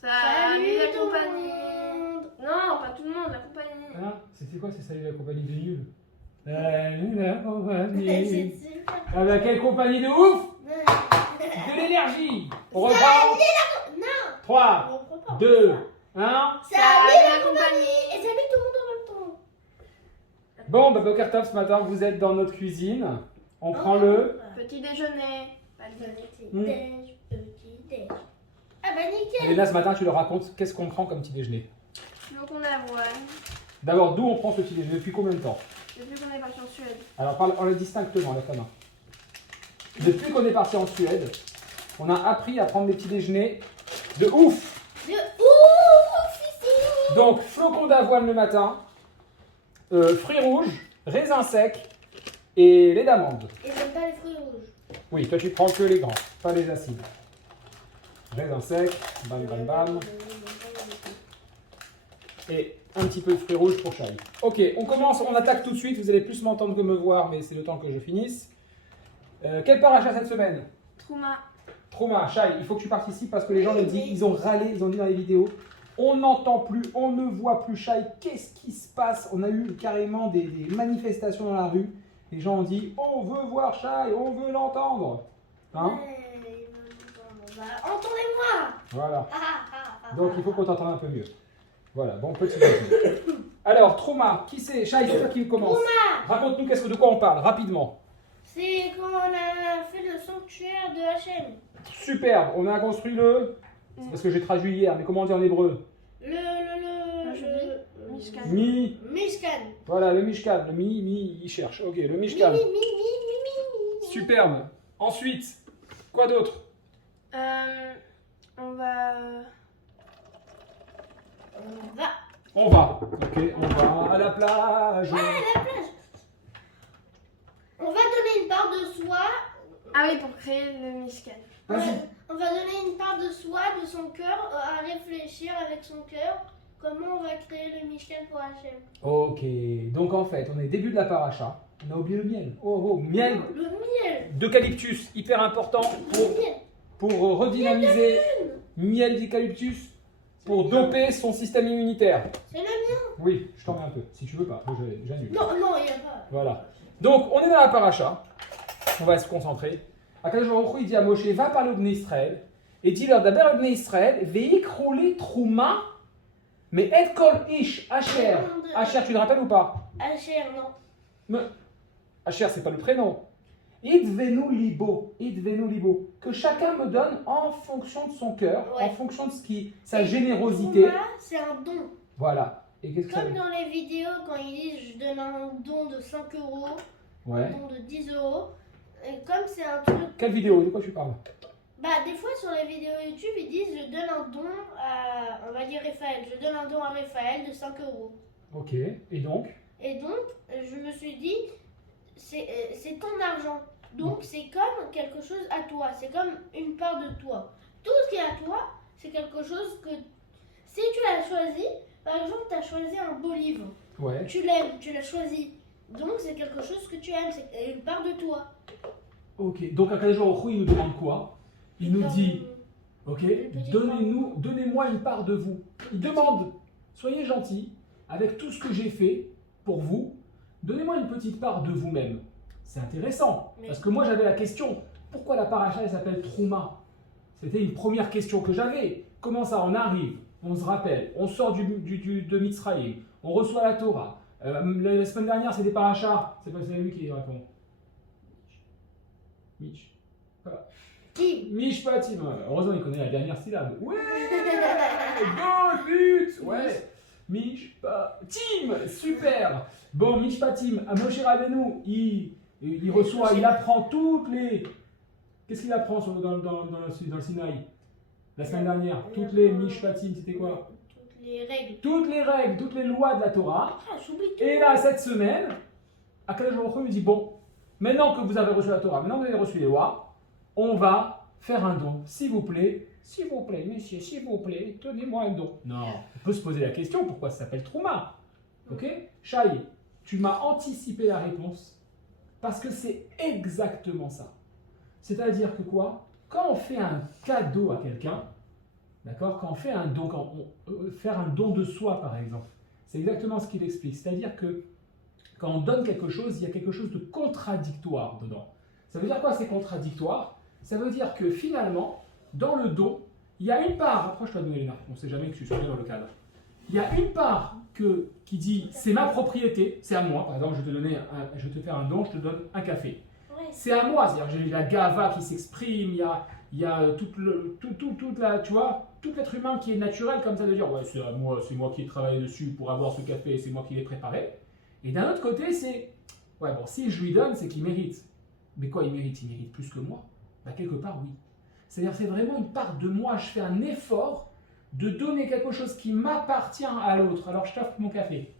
Salut la tout le compagnie. monde. Non, pas tout le monde, la compagnie. Hein? C'était quoi, c'est salut la compagnie de nul? Salut la compagnie. C'est super. Ah bah quelle compagnie de ouf! De l'énergie! On repart! Non, 3, on reprend pas. 2, 1. Salut la compagnie. Et salut tout le monde en même temps. Bon, bah Boker Tov, ce matin vous êtes dans notre cuisine. On prend le. Petit déjeuner. Pas le Petit Hmm. déj, petit déj. Ah bah nickel. Et là ce matin tu leur racontes qu'est-ce qu'on prend comme petit déjeuner. flocons d'avoine. D'abord, d'où on prend ce petit déjeuner? Depuis combien de temps? Depuis qu'on est parti en Suède. Alors parle distinctement, lève ta main. Depuis qu'on est parti en Suède, on a appris à prendre des petits déjeuners de ouf! De ouf ici. Donc, flocons d'avoine le matin, fruits rouges, raisins secs et lait d'amande. Et j'aime pas les fruits rouges. Oui, toi tu prends que les grands, pas les acides. Raisins secs, bam bam bam, et un petit peu de fruits rouges pour Shai. Ok, on commence, on attaque tout de suite, vous allez plus m'entendre que me voir, mais c'est le temps que je finisse. Quel paracha cette semaine? Trouma. Trauma, Shai, il faut que tu participes parce que les gens le disent, ils ont râlé, ils ont dit dans les vidéos, on n'entend plus, on ne voit plus Shai, qu'est-ce qui se passe? On a eu carrément des manifestations dans la rue, les gens ont dit, on veut voir Shai, on veut l'entendre. Hein? Bah, entendez-moi. Voilà, Ah. donc il faut qu'on t'entende un peu mieux. Voilà, bon petit déjeuner. Alors, trauma, qui c'est? Shai, c'est toi qui commence. Raconte-nous de quoi on parle, rapidement. C'est quand on a fait le sanctuaire de Hachem. Superbe, on a construit le... C'est parce que j'ai traduit hier, mais comment on dit en hébreu? Mishkan. Mishkan. Voilà, le Mishkan, le il cherche. Ok, le Mishkan. Superbe. Ensuite, quoi d'autre? On va. On va. Ok, on va à la plage. On va donner une part de soi. Ah oui, pour créer le Mishkan. Vas-y. On va donner une part de soi, de son cœur, à réfléchir avec son cœur comment on va créer le Mishkan pour Hachem. Ok, donc en fait, on est début de la paracha. On a oublié le miel. Oh, miel Le miel. d'eucalyptus, hyper important Le miel. pour redynamiser. Miel d'eucalyptus pour doper son système immunitaire. C'est le mien. Oui, je t'en mets un peu. Si tu veux pas, j'annule. Non, il n'y a pas. Voilà. Donc, on est dans la paracha. On va se concentrer. Akadosh Baruch Hu, il dit à Moshe, va parler au Bnei Israël et dis-leur d'abord au Bnei Israël, veikrouli trouma, mais et kol ish asher. Asher, tu te rappelles ou pas? Asher, non. Asher, c'est pas le prénom. Idvenu libo, que chacun me donne en fonction de son cœur, Ouais. en fonction de sa générosité. Trouma, c'est un don. Voilà. Et qu'est-ce que ça veut Comme dire? dans les vidéos, quand ils disent je donne un don de 5 euros, Ouais. un don de 10 euros. Et comme c'est un truc. Quelle vidéo? De quoi tu parles? Bah, des fois sur les vidéos YouTube, ils disent je donne un don à, on va dire Raphaël, je donne un don à Raphaël de 5 euros. Ok. Et donc? Et donc, je me suis dit, c'est ton argent. Donc, c'est comme quelque chose à toi. C'est comme une part de toi. Tout ce qui est à toi, c'est quelque chose que, si tu l'as choisi, par exemple, tu as choisi un beau livre. Ouais. Tu l'aimes, tu l'as choisi. Donc, c'est quelque chose que tu aimes. C'est une part de toi. Ok. Donc Akadosh Baruch Hu, il nous demande quoi? Il nous Comme- dit, ok, Une petite donnez-moi une part de vous. Il demande, soyez gentils, avec tout ce que j'ai fait pour vous, donnez-moi une petite part de vous-même. C'est intéressant, Mais- parce que moi j'avais la question, pourquoi la paracha elle s'appelle Trouma? C'était une première question que j'avais. Comment ça, on arrive, on se rappelle, on sort de Mitzrayim, on reçoit la Torah. La semaine dernière c'était paracha, c'est pas lui qui répond. Mitch. Tim. Mishpatim. Heureusement, il connaît la dernière syllabe. Ouais. Bon but. Ouais. Mishpatim. Super. Bon, Mishpatim. À Moshe Rabbeinu, il reçoit, il apprend toutes les... Qu'est-ce qu'il apprend dans le Sinaï? La semaine dernière. Toutes les Mishpatim, c'était quoi? Toutes les règles. Toutes les règles, toutes les lois de la Torah. Ah, j'oublie tout. Et là, cette semaine, Akadosh Baruch Hu lui dit, bon, maintenant que vous avez reçu la Torah, maintenant que vous avez reçu les lois, on va faire un don. S'il vous plaît, monsieur, s'il vous plaît, donnez-moi un don. Non, on peut se poser la question, pourquoi ça s'appelle Trouma? Ok? Shai, tu m'as anticipé la réponse, parce que c'est exactement ça. C'est-à-dire que quoi? Quand on fait un cadeau à quelqu'un, D'accord? Quand on fait un don, faire un don de soi, par exemple, c'est exactement ce qu'il explique. C'est-à-dire que quand on donne quelque chose, il y a quelque chose de contradictoire dedans. Ça veut dire quoi, c'est contradictoire? Ça veut dire que finalement, dans le don, il y a une part, approche-toi de Léna, on ne sait jamais que tu sois dans le cadre. Il y a une part qui dit c'est ma propriété, c'est à moi. Par exemple, je vais te faire un don, je te donne un café. Ouais. C'est à moi, c'est-à-dire que j'ai la gava qui s'exprime, il y a tout l'être humain qui est naturel comme ça de dire ouais, c'est moi qui ai travaillé dessus pour avoir ce café, c'est moi qui l'ai préparé. Et d'un autre côté, c'est ouais, bon, si je lui donne, c'est qu'il mérite. Mais quoi, il mérite? Il mérite plus que moi? Bah, quelque part, oui. C'est-à-dire, c'est vraiment une part de moi. Je fais un effort de donner quelque chose qui m'appartient à l'autre. Alors, je t'offre mon café.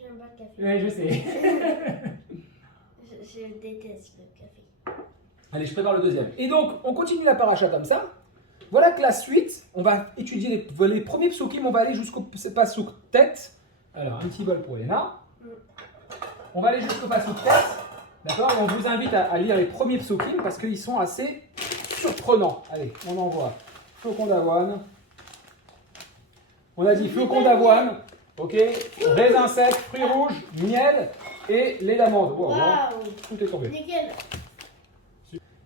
J'aime pas le café. Oui, je sais. Je déteste le café. Allez, je prépare le deuxième. Et donc, on continue la paracha comme ça. Voilà que la suite, on va étudier les premiers psukim, on va aller jusqu'au pasuk tête. Alors, un petit bol pour Léna. On va aller jusqu'au pasuk tête. D'accord? On vous invite à lire les premiers psukim parce qu'ils sont assez surprenants. Allez, on envoie flocon d'avoine. On a dit flocon d'avoine, ok? Raisin sec, fruits rouges, miel et lait d'amande. Wow, wow. Tout est tombé. Nickel.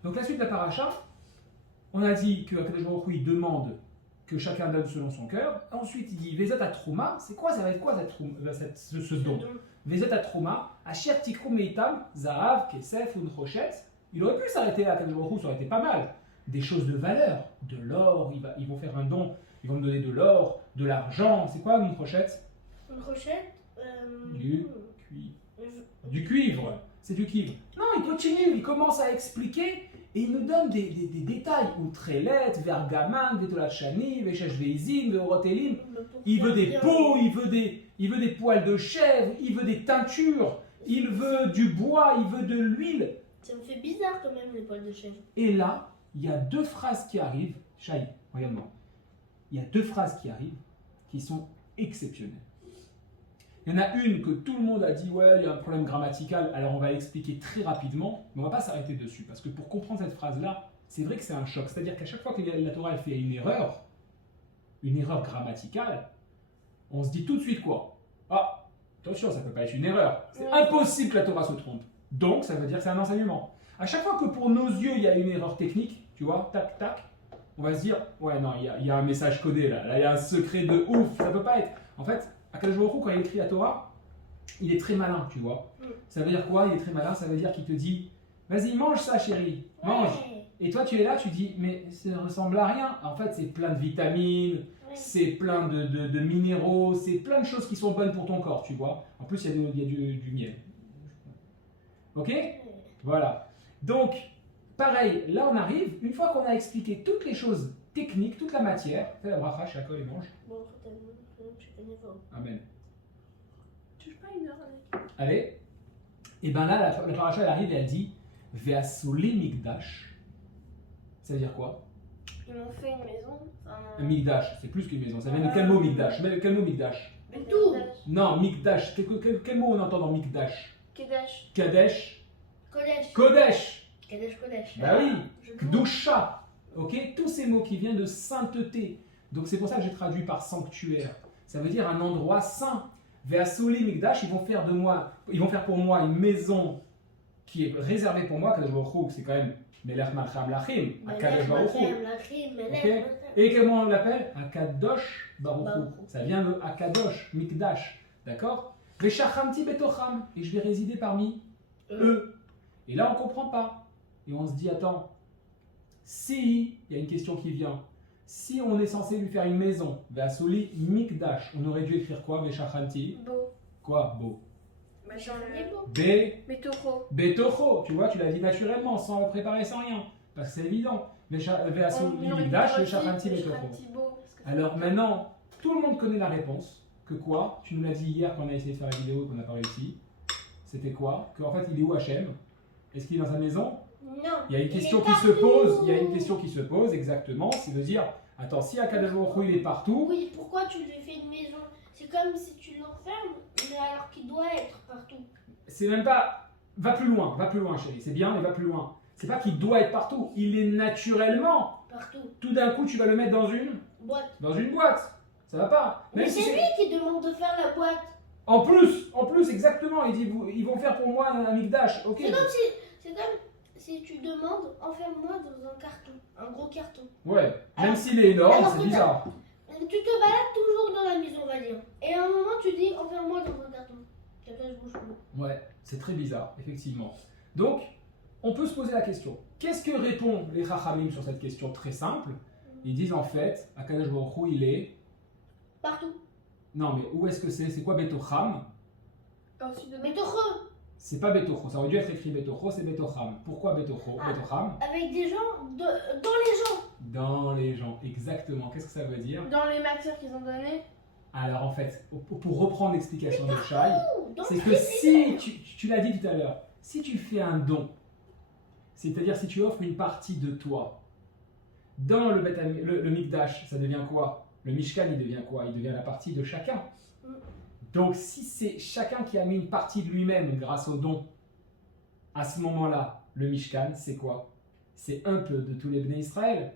Donc la suite de la paracha, on a dit que Akadosh Baruch Hu, il demande que chacun donne selon son cœur. Ensuite, il dit Vezat Atrouma. C'est quoi, ça va être quoi ce don? Vezat Atrouma, Asher Tikru Meitam, Zahav, Kesef, Unrochet. Il aurait pu s'arrêter là, Akadosh Baruch Hu, ça aurait été pas mal. Des choses de valeur, de l'or, ils vont faire un don, ils vont me donner de l'or, de l'argent. C'est quoi Unrochet? Une rochette. Du cuivre. C'est du cuivre. Non, il continue, il commence à expliquer et il nous donne des détails. Outrelet, Vergaman, Vetolachani, Veshesh Veizim, Veorotelim. Il veut des peaux, il veut des poils de chèvre, il veut des teintures, il veut du bois, il veut de l'huile. Ça me fait bizarre quand même les poils de chèvre. Et là, il y a deux phrases qui arrivent. Shai, regarde-moi. Il y a deux phrases qui arrivent qui sont exceptionnelles. Il y en a une que tout le monde a dit, ouais, il y a un problème grammatical, alors on va l'expliquer très rapidement, mais on ne va pas s'arrêter dessus, parce que pour comprendre cette phrase-là, c'est vrai que c'est un choc. C'est-à-dire qu'à chaque fois que la Torah elle fait une erreur grammaticale, on se dit tout de suite quoi? Ah, attention, ça ne peut pas être une erreur. C'est impossible que la Torah se trompe. Donc, ça veut dire que c'est un enseignement. À chaque fois que pour nos yeux, il y a une erreur technique, tu vois, tac, tac, on va se dire, ouais, non, il y a un message codé là, il y a un secret de ouf, ça ne peut pas être. En fait, Akadosh Baruch Hu, quand il écrit la Torah, il est très malin, tu vois. Ça veut dire quoi? Il est très malin, ça veut dire qu'il te dit, vas-y, mange ça, chérie, mange. Ouais. Et toi, tu es là, tu dis, mais ça ne ressemble à rien. En fait, c'est plein de vitamines, c'est plein de minéraux, c'est plein de choses qui sont bonnes pour ton corps, tu vois. En plus, il y a du miel. Ok? Voilà. Donc, pareil, là, on arrive, une fois qu'on a expliqué toutes les choses techniques, toute la matière, fais la bracha, chacun et mange. Bon, tu connais pas. Amen. Touche pas une heure avec. Allez. Et bien là, la paracha, elle arrive et elle dit Ve'asoli Mikdash. Ça veut dire quoi? Ils m'ont fait une maison. Un Mikdash, c'est plus qu'une maison. Ça vient de quel mot Mikdash? Mais quel mot Mikdash? Mais tout. Non, Mikdash. Quel mot on entend dans Mikdash? Kedash. Kadesh. Kodesh. Kodesh. Kodesh. Bah oui. Je joue. Kdusha. Ok? Tous ces mots qui viennent de sainteté. Donc c'est pour ça que j'ai traduit par sanctuaire. Ça veut dire un endroit saint. Ve'asoli Mikdash, ils vont faire pour moi une maison qui est réservée pour moi. Kadosh Baruch Hu, c'est quand même Melech Malcham Lachim. Kadosh Baruch Hu. Ok. Et comment on l'appelle? Akadosh Baruch Hu. Ça vient de Akadosh, Mikdash. D'accord? Veshachamti betocham. Et je vais résider parmi eux. Et là, on ne comprend pas. Et on se dit, attends, si, il y a une question qui vient, si on est censé lui faire une maison, Ve'asoli Mikdash, on aurait dû écrire quoi? Veshachamti. Beau. Quoi? Beau. Bah, J'en ai beau. Betoro. Betocho. Tu vois, tu l'as dit naturellement, sans préparer, sans rien. Parce que c'est évident. Ve'asoli Mikdash, Veshachamti betocho. Alors maintenant, tout le monde connaît la réponse. Que quoi? Tu nous l'as dit hier quand on a essayé de faire la vidéo et qu'on n'a pas réussi. C'était quoi? Qu'en fait, il est où Hachem? Est-ce qu'il est dans sa maison? Non. Il y a une question qui se pose. Il y a une question qui se pose exactement. C'est de dire, attends, si Akadosh Baruch Hu, il est partout. Oui, pourquoi tu lui fais une maison? C'est comme si tu l'enfermes, mais alors qu'il doit être partout. C'est même pas. Va plus loin, chérie. C'est bien, mais va plus loin. C'est pas qu'il doit être partout. Il est naturellement. Partout. Tout d'un coup, tu vas le mettre dans une boîte. Dans une boîte. Ça va pas. Mais Même si c'est lui qui demande de faire la boîte. En plus, exactement. Il dit ils vont faire pour moi un mikdash. Ok. C'est comme si tu demandes enferme-moi dans un carton, un gros carton. Ouais. Même Alors- s'il est énorme, alors c'est que bizarre. Tu te balades toujours dans la maison, on va dire. Et à un moment, tu dis enferme-moi dans un carton. Quelqu'un se bouge plus. Ouais, c'est très bizarre, effectivement. Donc, on peut se poser la question. Qu'est-ce que répondent les Chachamim sur cette question très simple? Ils disent en fait, Akadosh Baruch Hu, il est... Partout. Non, mais où est-ce que c'est? C'est quoi Betocham? Au sud de Mais nous. t'auras C'est pas Betocho, ça aurait dû être écrit Betocho, c'est Betocham. Pourquoi Betocho? Ah. Betocham? avec des gens dans les gens. Dans les gens, exactement. Qu'est-ce que ça veut dire? Dans les matières qu'ils ont données. Alors en fait, pour reprendre l'explication de Shai, Ouh, dans c'est le que si, tu l'as dit tout à l'heure, si tu fais un don, c'est-à-dire si tu offres une partie de toi, dans le Mikdash, ça devient quoi? Le Mishkan, il devient quoi? Il devient la partie de chacun. Mm. Donc si c'est chacun qui a mis une partie de lui-même grâce au don, à ce moment-là, le Mishkan, c'est quoi? C'est un peu de tous les Bnei Israël.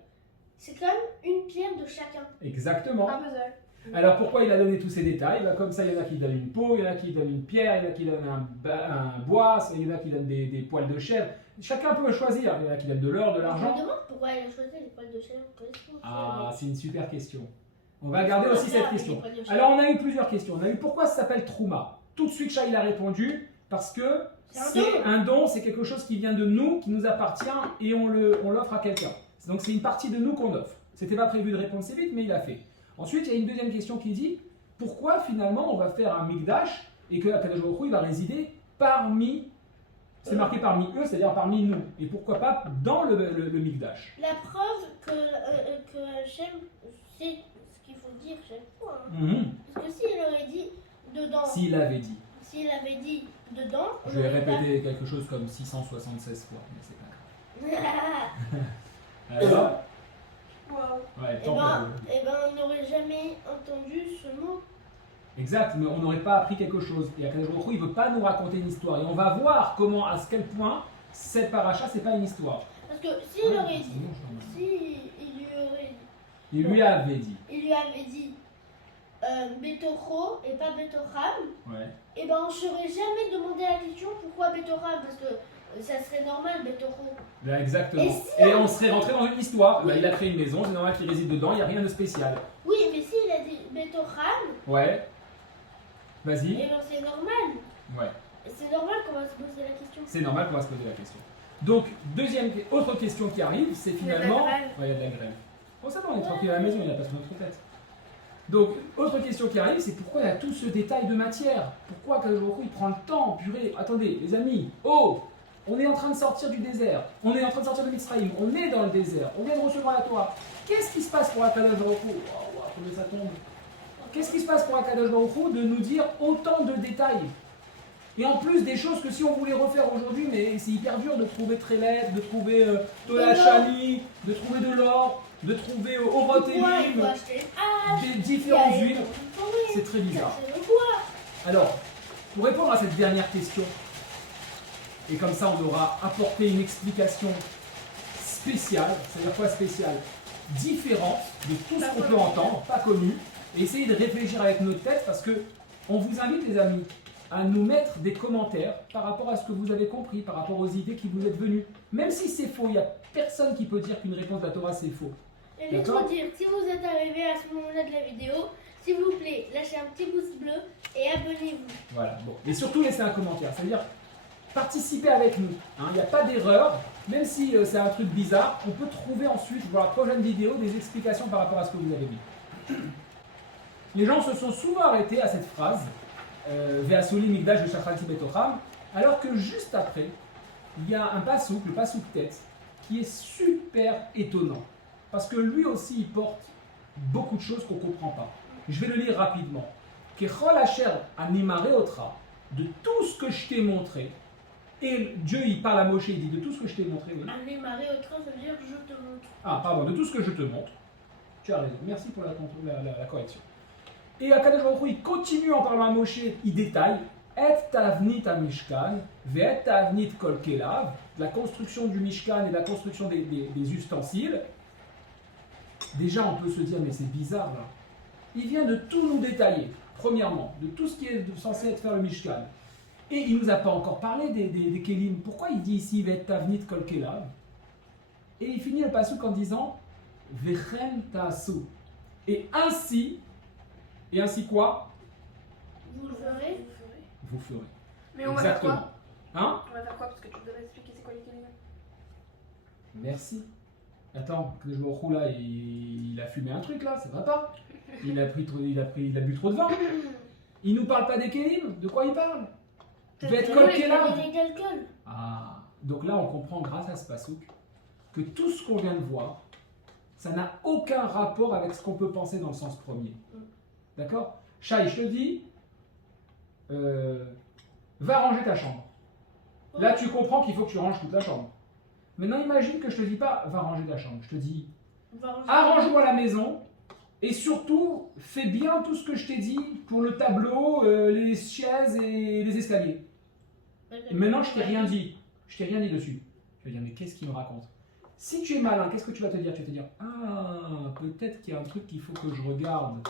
C'est comme une pierre de chacun. Exactement. Un puzzle. Alors pourquoi il a donné tous ces détails? Bah, comme ça, il y en a qui donnent une peau, il y en a qui donnent une pierre, il y en a qui donnent un bois, il y en a qui donnent des poils de chèvre. Chacun peut choisir. Il y en a qui donnent de l'or, de Je l'argent. me demande pourquoi elle a choisi les poils de chèvre. Qu'est-ce qu'on fait Ah, avec- c'est une super question. On va garder aussi Qu'est-ce qu'on cette va faire avec question. les poils de chèvre Alors on a eu plusieurs questions. On a eu pourquoi ça s'appelle Trouma. Tout de suite, Shai il a répondu parce que C'est un c'est un don, c'est quelque chose qui vient de nous, qui nous appartient et on l'offre à quelqu'un. Donc c'est une partie de nous qu'on offre. C'était pas prévu de répondre si vite, mais il a fait. Ensuite, il y a une deuxième question qui dit pourquoi finalement on va faire un mikdash et que Akadosh Baruch Hu, il va résider parmi, c'est marqué parmi eux, c'est-à-dire parmi nous. Et pourquoi pas dans le mikdash. La preuve que Hachem sait ce qu'il faut dire chaque fois. Hein. Mhm. Parce que s'il aurait dit dedans, S'il avait dit. s'il avait dit dedans, on Je vais aurait pas- répéter quelque chose comme 676 fois, mais c'est pas grave. Eh Alors, Wow. ouais, ben, tant pis. on n'aurait jamais entendu ce mot. Exact, mais on n'aurait pas appris quelque chose. Et Akadosh Baruch Hu, il ne veut pas nous raconter une histoire. Et on va voir comment, à quel point, cette paracha, c'est pas une histoire. Parce que s'il Ouais, aurait c'est dit, bon, je comprends. si il lui aurait Il lui avait dit. il lui avait dit Betocho et pas Betocham, Ouais. et ben on ne serait jamais demandé la question pourquoi Betocham, parce que ça serait normal Betocho. Là, exactement. Et si Et on serait rentré dans une histoire. Bah, il a créé une maison, c'est normal qu'il réside dedans, il n'y a rien de spécial. Oui, mais s'il a dit Betocham, Ouais. Vas-y. et ben c'est normal. Ouais. C'est normal qu'on va se poser la question. C'est normal qu'on va se poser la question. Donc, autre question qui arrive, c'est Il y a de la finalement. grêle. Ouais, il y a de la grêle. Oh, ça va, on est tranquille à la maison, il n'a pas sur notre tête. Donc, autre question qui arrive, c'est pourquoi il y a tout ce détail de matière? Pourquoi Akadosh Baruch Hu, il prend le temps? Purée, attendez, les amis, oh, on est en train de sortir du désert, on est en train de sortir de Mitzrayim, on est dans le désert, on vient de recevoir la Torah. Qu'est-ce qui se passe pour Akadosh Baruch Hu? Oh, wow, combien ça tombe. Qu'est-ce qui se passe pour Akadosh Baruch Hu de nous dire autant de détails? Et en plus des choses que si on voulait refaire aujourd'hui, mais c'est hyper dur de trouver Trélette, de trouver de la chanie, de trouver de l'or, de trouver Ouais, il faut Orotélim, acheter une hache, des il y a différentes les huiles. forêts, C'est très bizarre. c'est le bois. Alors, pour répondre à cette dernière question, et comme ça on aura apporté une explication spéciale, c'est-à-dire quoi spéciale? Différente de tout ce qu'on peut entendre, pas connue, et essayer de réfléchir avec notre tête parce que on vous invite les amis à nous mettre des commentaires par rapport à ce que vous avez compris, par rapport aux idées qui vous êtes venues. Même si c'est faux, il n'y a personne qui peut dire qu'une réponse de la Torah c'est faux. Et laisse-moi D'accord. dire, si vous êtes arrivé à ce moment-là de la vidéo, s'il vous plaît, lâchez un petit pouce bleu et abonnez-vous. Voilà, bon. Et surtout laissez un commentaire, c'est-à-dire participez avec nous. hein. Il n'y a pas d'erreur, même si c'est un truc bizarre, on peut trouver ensuite, pour la prochaine vidéo, des explications par rapport à ce que vous avez dit. Les gens se sont souvent arrêtés à cette phrase, Ve'asoli migdash v'shachalti betocham, alors que juste après, il y a un pasouk, le pasouk tête, qui est super étonnant. Parce que lui aussi, il porte beaucoup de choses qu'on ne comprend pas. Je vais le lire rapidement. Kechol asher animareotra, de tout ce que je t'ai montré, et Dieu il parle à Moshe, il dit de tout ce que je t'ai montré, oui. Allez, marée au train, ça veut dire je te montre. Ah, pardon, de tout ce que je te montre. Tu as raison, merci pour la correction. Et Akadosh Baruch Hu, il continue en parlant à Moshe, il détaille Et tavnit à Mishkan, ve'et tavnit kol kelav, la construction du Mishkan et la construction des ustensiles. Déjà, on peut se dire, mais c'est bizarre là. Il vient de tout nous détailler, premièrement, de tout ce qui est censé être faire le Mishkan. Et il ne nous a pas encore parlé des Kélim. Pourquoi il dit ici, Vet Tavnit Kol Kelav? Et il finit le pasuk en disant, Vechem Ta'asu. Et ainsi quoi? Vous le ferez. Vous ferez. Mais on va faire Exactement. quoi? Hein? On va faire quoi? Parce que tu devrais expliquer c'est quoi les kélim. Merci. Attends, que je me roule là, il a fumé un truc là, ça va pas. Il a bu trop de vin. Il nous parle pas des Kélim. De quoi il parle? Vet Kol Kelav. Les calculs. Ah, donc là on comprend grâce à ce pasouk que tout ce qu'on vient de voir, ça n'a aucun rapport avec ce qu'on peut penser dans le sens premier. D'accord? Shai, je te dis, va ranger ta chambre. Là tu comprends qu'il faut que tu ranges toute la chambre. Maintenant imagine que je te dis pas va ranger ta chambre, je te dis arrange-moi la maison et surtout fais bien tout ce que je t'ai dit pour le tableau, les chaises et les escaliers. Et maintenant, je t'ai rien dit. Je t'ai rien dit dessus. Je vais dire, mais qu'est-ce qu'il me raconte? Si tu es malin, qu'est-ce que tu vas te dire? Tu vas te dire, ah, peut-être qu'il y a un truc qu'il faut que je regarde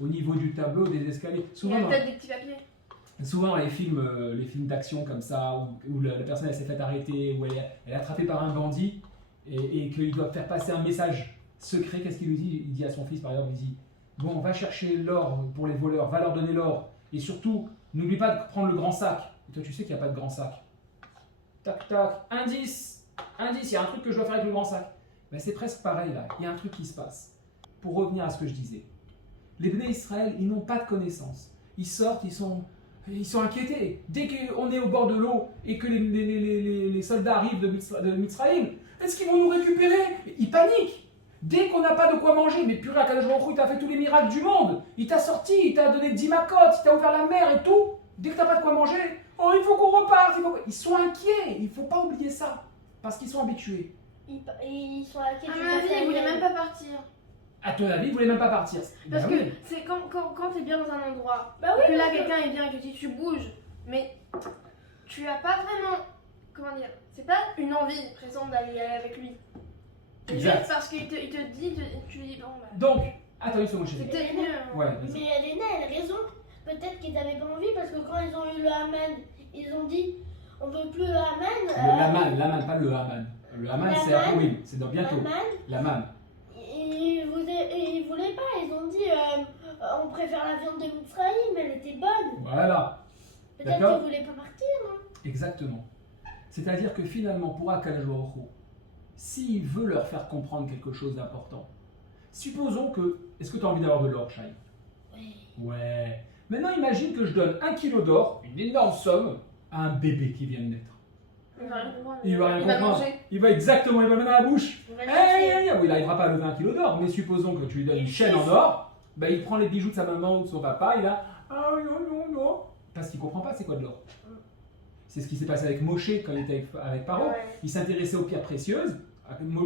au niveau du tableau, des escaliers. Il y Souvent, a peut-être des petits papiers. dans les films d'action comme ça, où la personne elle s'est fait arrêter, où elle est attrapée par un bandit et qu'il doit faire passer un message secret, qu'est-ce qu'il lui dit? Il dit à son fils, par exemple, il dit, bon, va chercher l'or pour les voleurs, va leur donner l'or. Et surtout, n'oublie pas de prendre le grand sac. Et toi, tu sais qu'il n'y a pas de grand sac. Tac, tac, indice, il y a un truc que je dois faire avec le grand sac. Ben, c'est presque pareil là, il y a un truc qui se passe. Pour revenir à ce que je disais, les Bnei Israël, ils n'ont pas de connaissances. Ils sortent, ils sont inquiétés. Dès qu'on est au bord de l'eau et que les soldats arrivent de Mitzrayim, est-ce qu'ils vont nous récupérer? Ils paniquent. Dès qu'on n'a pas de quoi manger, mais purée, Akadosh Baruch Hu, il t'a fait tous les miracles du monde. Il t'a sorti, il t'a donné 10 macotes, il t'a ouvert la mer et tout. Dès que t'as pas de quoi manger, oh, il faut qu'on reparte. Ils sont inquiets, il faut pas oublier ça. Parce qu'ils sont habitués. Ils sont inquiets. À mon avis, ils voulaient même pas partir. À ton avis, ils voulaient même pas partir. Parce Ben que oui. c'est quand t'es bien dans un endroit, Bah oui, que là parce que- quelqu'un il vient et que tu bouges, mais tu as pas vraiment, comment dire, c'est pas une envie présente d'aller avec lui. C'est Exact. juste parce qu'il te dit, tu lui dis bon bah. Donc, attends une seconde, C'est chérie. peut-être mieux. hein. Ouais, vas-y. Mais Elena, elle a raison. Peut-être qu'ils n'avaient pas envie parce que quand ils ont eu le Haman, ils ont dit on veut plus le Haman. L'Aman, pas le Haman. Le Haman, L'Aman. c'est après, oui, c'est dans bientôt. Haman, L'Aman. ils voulaient pas. Ils ont dit on préfère la viande de Mitzrayim, elle était bonne. Voilà, Peut-être D'accord. qu'ils voulaient pas partir. Hein. exactement. C'est-à-dire que finalement, pour Akadosh Baruch Hu, s'il veut leur faire comprendre quelque chose d'important, supposons que. Est-ce que tu as envie d'avoir de l'or, Shai? Oui. Ouais. Maintenant, imagine que je donne 1 kilo d'or, une énorme somme, à un bébé qui vient de naître. Il va rien comprendre. Il va rien Il comprendre. manger. Il va exactement, il va le mettre dans la bouche. On va Hey, chercher. hey, hey. Oui, il n'arrivera pas à lever 1 kilo d'or, mais supposons que tu lui donnes une chaîne en or, bah, il prend les bijoux de sa maman ou de son papa, il a ah non, parce qu'il comprend pas c'est quoi de l'or. C'est ce qui s'est passé avec Moshe quand il était avec Paro. Ouais. Il s'intéressait aux pierres précieuses.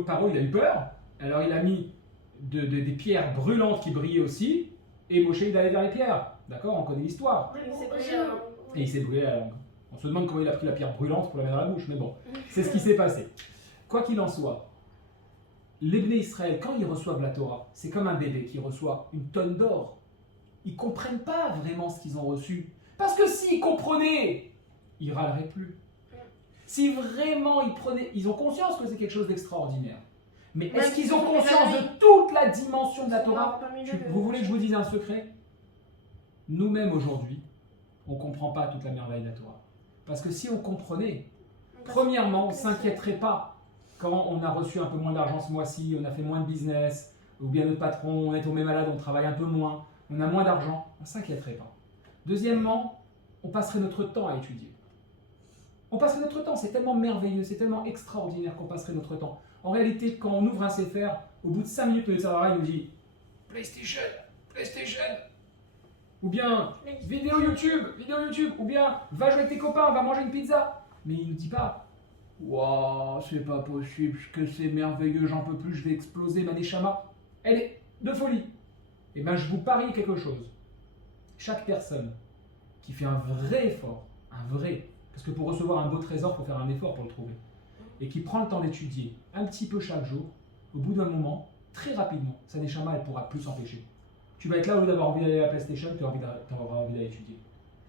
Paro, il a eu peur, alors il a mis des pierres brûlantes qui brillaient aussi, et Moshe il allait vers les pierres. D'accord, on connaît l'histoire. Il s'est Bon, brûlé je- la langue. Et il s'est brûlé la langue. On se demande comment il a pris la pierre brûlante pour la mettre dans la bouche, mais bon, c'est ce qui s'est passé. Quoi qu'il en soit, les Bnei Israël, quand ils reçoivent la Torah, c'est comme un bébé qui reçoit une tonne d'or. Ils ne comprennent pas vraiment ce qu'ils ont reçu. Parce que s'ils comprenaient, ils râleraient plus. Si vraiment ils ont conscience que c'est quelque chose d'extraordinaire. Mais Même est-ce qu'ils si ont c'est conscience pas de toute la dimension de la Ils sont Torah? parmi eux. Vous voulez que je vous dise un secret? Nous-mêmes aujourd'hui, on ne comprend pas toute la merveille de la Torah. Parce que si on comprenait, premièrement, on ne s'inquiéterait pas quand on a reçu un peu moins d'argent ce mois-ci, on a fait moins de business, ou bien notre patron, on est tombé malade, on travaille un peu moins, on a moins d'argent, on ne s'inquiéterait pas. Deuxièmement, on passerait notre temps à étudier. On passerait notre temps, c'est tellement merveilleux, c'est tellement extraordinaire qu'on passerait notre temps. En réalité, quand on ouvre un CFR, au bout de 5 minutes, le Tzahara, il nous dit PlayStation, PlayStation, ou bien vidéo YouTube, ou bien va jouer avec tes copains, va manger une pizza. Mais il ne nous dit pas waouh, c'est pas possible, que c'est merveilleux, j'en peux plus, je vais exploser, ma neshama. Elle est de folie. Et bien, je vous parie quelque chose. Chaque personne qui fait un vrai effort, parce que pour recevoir un beau trésor, il faut faire un effort pour le trouver, et qui prend le temps d'étudier un petit peu chaque jour, au bout d'un moment, très rapidement, sa neshama, elle pourra plus s'empêcher. Tu vas être là, au lieu d'avoir envie d'aller à la PlayStation, tu auras envie d'aller étudier.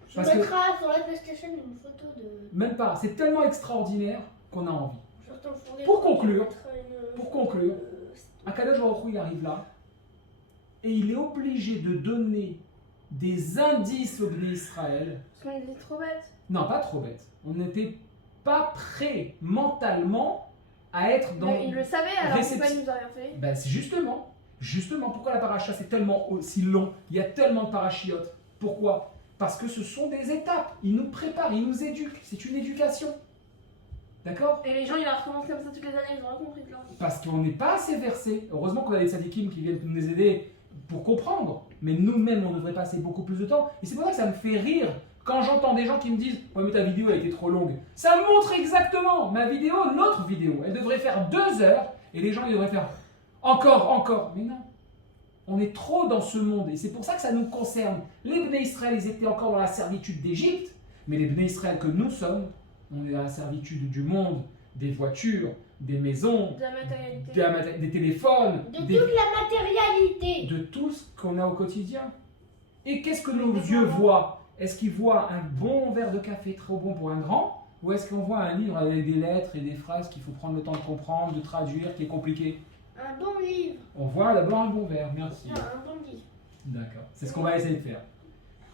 Tu Parce que- mettras sur la PlayStation une photo de. Même pas, c'est tellement extraordinaire qu'on a envie. Sur ton fond Pour d'écran, conclure, tu mettras une- Pour conclure, Akadosh Baruch Hu, il arrive là, et il est obligé de donner des indices au Bnei Israël. Parce qu'on est trop bête. Non, pas trop bête. On n'était pas prêt mentalement à être dans... Mais il le savait alors réception. pourquoi il nous a rien fait? Ben, c'est justement, pourquoi la paracha c'est tellement aussi long, il y a tellement de parachiotes. Pourquoi? Parce que ce sont des étapes, il nous prépare, il nous éduque, c'est une éducation. D'accord? Et les gens ils la recommencent comme ça toutes les années, ils ont rien compris de l'ange. Parce qu'on n'est pas assez versé. Heureusement qu'on a des sadikim qui viennent nous aider pour comprendre, mais nous-mêmes on devrait passer beaucoup plus de temps. Et c'est pour ça que ça me fait rire quand j'entends des gens qui me disent « Ouais mais ta vidéo a été trop longue ». Ça montre exactement ma vidéo, notre vidéo. Elle devrait faire 2 heures et les gens ils devraient faire « Encore ». Mais non, on est trop dans ce monde et c'est pour ça que ça nous concerne. Les Bnei Israël, ils étaient encore dans la servitude d'Égypte, mais les Bnei Israël que nous sommes, on est dans la servitude du monde, des voitures, des maisons, De la matérialité. des téléphones, De toute la matérialité. de tout ce qu'on a au quotidien. Et qu'est-ce que nos yeux voient? Est-ce qu'ils voient un bon verre de café trop bon pour un grand? Ou est-ce qu'on voit un livre avec des lettres et des phrases qu'il faut prendre le temps de comprendre, de traduire, qui est compliqué? Un bon livre. On voit d'abord un bon verre, merci. Non, un bon livre. D'accord, c'est ce qu'on va essayer de faire.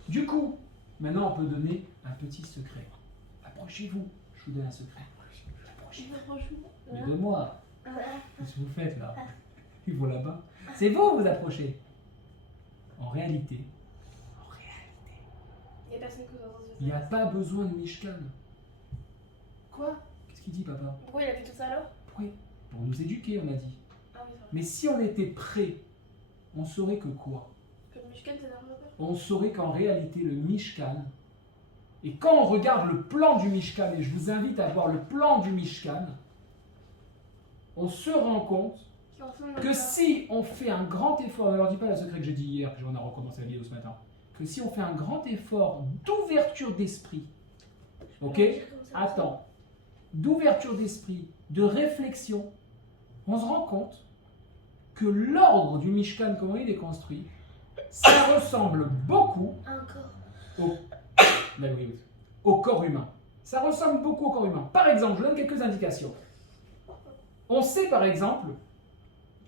Du coup, maintenant on peut donner un petit secret. Approchez-vous, je vous donne un secret. Approchez-vous. Mais de moi, qu'est-ce que vous faites là? Ils vont là-bas. C'est vous, vous approchez. En réalité, Il y a personne qui nous a il n'y a pas besoin de Mishkan. Quoi? Qu'est-ce qu'il dit, papa? Pourquoi il a fait tout ça alors? Pourquoi? Pour nous éduquer, on a dit. Ah oui, c'est vrai. Mais si on était prêt, on saurait que quoi? Que le Mishkan c'est n'importe quoi. On saurait qu'en réalité, le Mishkan, et quand on regarde le plan du Mishkan, et je vous invite à voir le plan du Mishkan, on se rend compte Qui ressemble que à ça. si on fait un grand effort, ne leur dis pas le secret que j'ai dit hier, que j'en ai recommencé la vidéo ce matin, que si on fait un grand effort d'ouverture d'esprit, ok? Attends, d'ouverture d'esprit, de réflexion, on se rend compte que l'ordre du Mishkan, comment il est construit, ça ressemble beaucoup Encore. au corps humain. Ça ressemble beaucoup au corps humain. Par exemple, je donne quelques indications. On sait par exemple,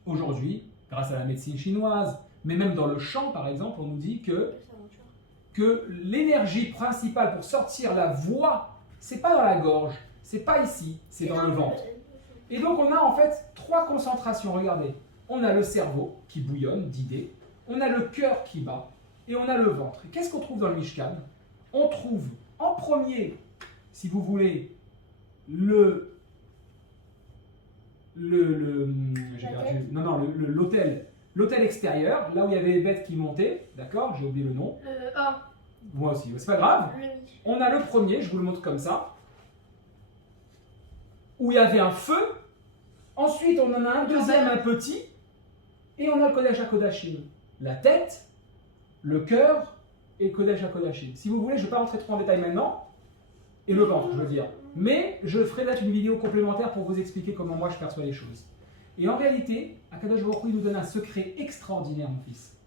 aujourd'hui, grâce à la médecine chinoise, mais même dans le chant par exemple, on nous dit que l'énergie principale pour sortir la voix, c'est pas dans la gorge, c'est pas ici, c'est dans le ventre. Et donc on a en fait 3 concentrations, regardez. On a le cerveau qui bouillonne d'idées, on a le cœur qui bat, et on a le ventre. Et qu'est-ce qu'on trouve dans le Mishkan? On trouve en premier, si vous voulez, l'hôtel extérieur, là où il y avait les bêtes qui montaient, d'accord, j'ai oublié le nom, Ah, moi aussi, c'est pas grave. Le On a le premier, je vous le montre comme ça, où il y avait un feu. Ensuite, on en a un deuxième, un petit. Et on a le Kodesh HaKodashim. La tête, le cœur et le Kodesh HaKodashim. Si vous voulez, je ne vais pas rentrer trop en détail maintenant. Et le ventre, je veux dire. Mais je ferai là une vidéo complémentaire pour vous expliquer comment moi je perçois les choses. Et en réalité, Akadosh Baruch Hu nous donne un secret extraordinaire, mon fils.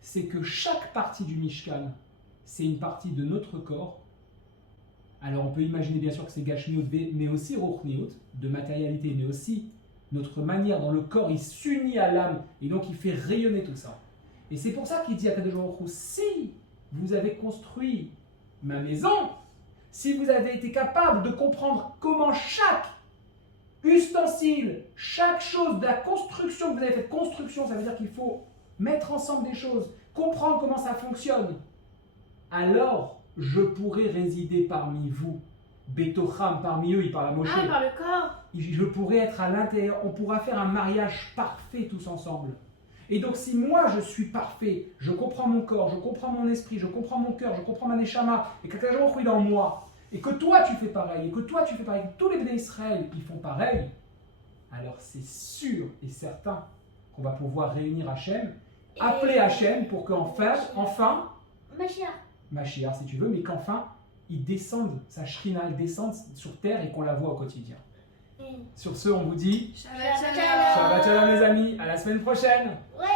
C'est que chaque partie du Mishkan, c'est une partie de notre corps. Alors on peut imaginer bien sûr que c'est Gashmiut, mais aussi Ruchniut, de matérialité, mais aussi notre manière dont le corps il s'unit à l'âme et donc il fait rayonner tout ça. Et c'est pour ça qu'il dit à Akadosh Baruch Hu, si vous avez construit ma maison, si vous avez été capable de comprendre comment chaque ustensile, chaque chose de la construction que vous avez faite, construction, ça veut dire qu'il faut mettre ensemble des choses, comprendre comment ça fonctionne, alors je pourrai résider parmi vous. Betocham, parmi eux, il parle à Moshe. ah, par le corps. Je pourrai être à l'intérieur, on pourra faire un mariage parfait tous ensemble. Et donc si moi je suis parfait, je comprends mon corps, je comprends mon esprit, je comprends mon cœur, je comprends ma neshama, et que quelqu'un est dans moi, et que toi tu fais pareil, et que toi tu fais pareil, que tous les Bnei Israël ils font pareil, alors c'est sûr et certain qu'on va pouvoir réunir Hachem, appeler Hachem pour qu'enfin, Mashiach si tu veux, mais qu'enfin il descende, sa shrina, il descende sur terre et qu'on la voit au quotidien. Et Oui. Sur ce, on vous dit Shabbat Shabbat shalom. Shabbat shalom les amis, à la semaine prochaine. Ouais.